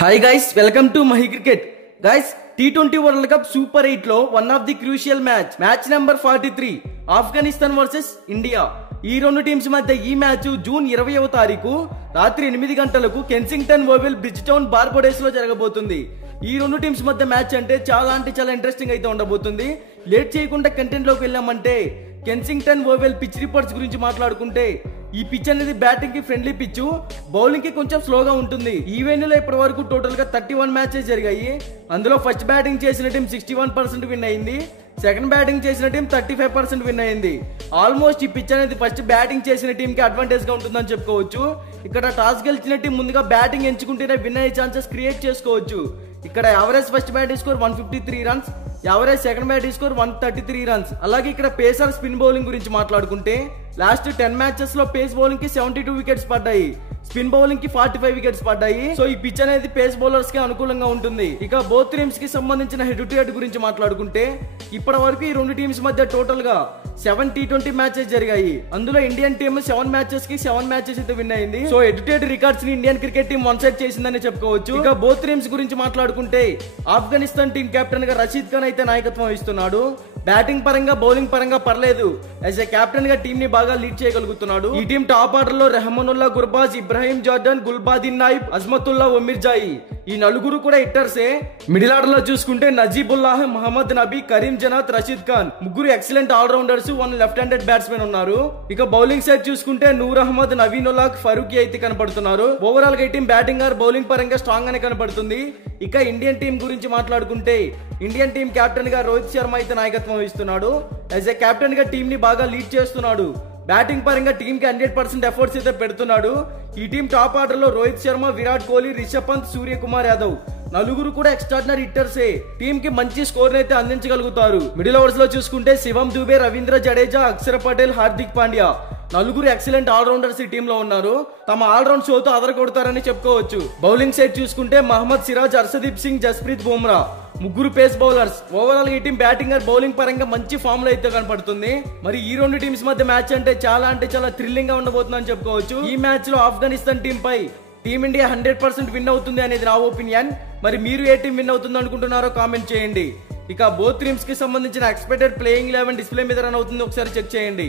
Hi guys, welcome to Mahi cricket. Guys, T20 world cup super 8 లో one of the crucial match number 43 Afghanistan versus India. ఈ రెండు teams మధ్య ఈ match June 20వ తారీఖు రాత్రి 8 గంటలకు Kensington Oval Bridgetown Barbados లో జరగబోతుంది. ఈ రెండు టీమ్స్ మధ్య మ్యాచ్ అంటే చాలా ఇంట్రెస్టింగ్ అయితే ఉండబోతుంది. లేట్ చేయకుండా కంటెంట్ లోకి వెళ్ళామంటే కెన్సింగ్టన్ ఓవెల్ పిచ్ రిపోర్ట్స్ గురించి మాట్లాడుకుంటే ఈ పిచ్ అనేది బ్యాటింగ్ కి ఫ్రెండ్లీ పిచ్, బౌలింగ్ కి కొంచెం స్లోగా ఉంటుంది. ఈ వెన్యూలో ఇప్పటి వరకు టోటల్ గా 31 మ్యాచెస్ జరిగాయి. అందులో ఫస్ట్ బ్యాటింగ్ చేసిన టీం 61% విన్ అయింది, సెకండ్ బ్యాటింగ్ చేసిన టీం 35% విన్ అయింది. ఆల్మోస్ట్ ఈ పిచ్ అనేది ఫస్ట్ బ్యాటింగ్ చేసిన టీం కి అడ్వాంటేజ్ గా ఉంటుందని చెప్పుకోవచ్చు. ఇక్కడ టాస్ గెలిచిన టీం ముందుగా బ్యాటింగ్ ఎంచుకుంటేనే విన్ అయ్యే ఛాన్సెస్ క్రియేట్ చేసుకోవచ్చు. ఇక్కడ average first batting score 153 runs, average second batting score 133 runs. అలాగే ఇక్కడ పేసర్ స్పిన్ బౌలింగ్ గురించి మాట్లాడుకుంటే లాస్ట్ 10 మ్యాచెస్ లో పేస్ బౌలింగ్ కి 72 వికెట్స్ పడ్డాయి, స్పిన్ బౌలింగ్ కి 45 వికెట్స్ పడ్డాయి. సో ఈ పిచ్ అనేది పేస్ బౌలర్స్ కి అనుకూలంగా ఉంటుంది. ఇక బోత్ టీమ్స్ కి సంబంధించిన హెడ్ టు హెడ్ గురించి మాట్లాడుకుంటే ఇప్పటి వరకు ఈ రెండు టీమ్స్ మధ్య టోటల్ గా 7 T20 మ్యాచెస్ జరిగాయి. అందులో ఇండియన్ టీమ్ 7 మ్యాచెస్ కి 7 మ్యాచెస్ అయితే విన్ అయింది. So head to head records ని Indian cricket team one side చేసిందని చెప్పుకోవచ్చు. ఇక బోత్ టీమ్స్ గురించి మాట్లాడుకుంటే ఆఫ్ఘనిస్తాన్ టీం కెప్టెన్ గా రషీద్ ఖాన్ అయితే నాయకత్వం వహిస్తున్నాడు. బ్యాటింగ్ పరంగా బౌలింగ్ పరంగా పర్లేదు, యాజ్ ఎ కెప్టెన్ గా టీం ని బాగా లీడ్ చేయగలుగుతున్నాడు. ఈ టీం టాప్ ఆర్డర్ లో రెహమానుల్లా గుర్బాజ్, ఇబ్రాహిం జార్డన్, గుల్బాదిన్ నాయిబ్, అజ్మతుల్లా ఒమిర్జాయి ఈ నలుగురు కూడా హిట్టర్సే. మిడిల్ ఆర్డర్ లో చూసుకుంటే నజీబుల్లాహ్, మహమ్మద్ నబీ, కరీం జనాత్, రషీద్ ఖాన్ ముగ్గురు excellent allrounders, 1 left handed batsmen ఉన్నారు. ఇక బౌలింగ్ సైడ్ చూసుకుంటే నూర్ అహ్మద్, నవీన్ ఉల్లాహ్, ఫరూకీ అయితే కనపడుతున్నారు. ఓవరాల్ గా ఈ టీం బ్యాటింగ్ ఆర్ బౌలింగ్ పరంగా స్ట్రాంగ్ గానే కనపడుతుంది. ఇక ఇండియన్ టీం గురించి మాట్లాడుకుంటే ఇండియన్ టీం కెప్టెన్ గా రోహిత్ శర్మ అయితే నాయకత్వం వహిస్తున్నాడు. యాజ్ ఎ కెప్టెన్ గా టీం ని బాగా లీడ్ చేస్తున్నాడు. బ్యాటింగ్ పరంగా టీం కి 100% ఎఫర్ట్స్ అయితే పెడుతున్నాడు. ఈ టీం టాప్ ఆర్డర్ లో రోహిత్ శర్మ, విరాట్ కోహ్లీ, రిషబ్ పంత్, సూర్యకుమార్ యాదవ్ నలుగురు కూడా ఎక్స్ట్రాడినరీ హిట్టర్సే. టీం కి మంచి స్కోర్ అయితే అందించగలుగుతారు. మిడిల్ ఓవర్స్ లో చూసుకుంటే శివం దుబే, రవీంద్ర జడేజా, అక్షర్ పటేల్, హార్దిక్ పాండ్యా నలుగురు ఎక్సలెంట్ ఆల్రౌండర్స్ ఈ టీమ్ లో ఉన్నారు. తమ ఆల్రౌండ్ షోతో అదరగొడతారని చెప్పుకోవచ్చు. బౌలింగ్ సైడ్ చూసుకుంటే మహమ్మద్ సిరాజ్, హర్షదీప్ సింగ్, జస్ప్రీత్ బుమ్రా ముగ్గురు పేస్ బౌలర్స్. ఓవరాల్ ఈ టీం బ్యాటింగ్ ఆర్ బౌలింగ్ పరంగా మంచి ఫామ్ లో అయితే కనపడుతుంది. మరి ఈ రెండు టీమ్స్ మధ్య మ్యాచ్ అంటే చాలా థ్రిల్లింగ్ గా ఉండబోతుందని చెప్పుకోవచ్చు. ఈ మ్యాచ్ లో ఆఫ్ఘనిస్తాన్ టీం పై టీమిండియా 100% విన్ అవుతుంది అనేది నా ఒపీనియన్. మరి మీరు ఏ టీం విన్ అవుతుంది అనుకుంటున్నారో కామెంట్ చేయండి. ఇక బోత్ టీమ్స్ కి సంబంధించిన ఎక్స్పెక్టెడ్ ప్లేయింగ్ 11 డిస్ప్లే మీద రన్ అవుతుంది, ఒకసారి చెక్ చేయండి.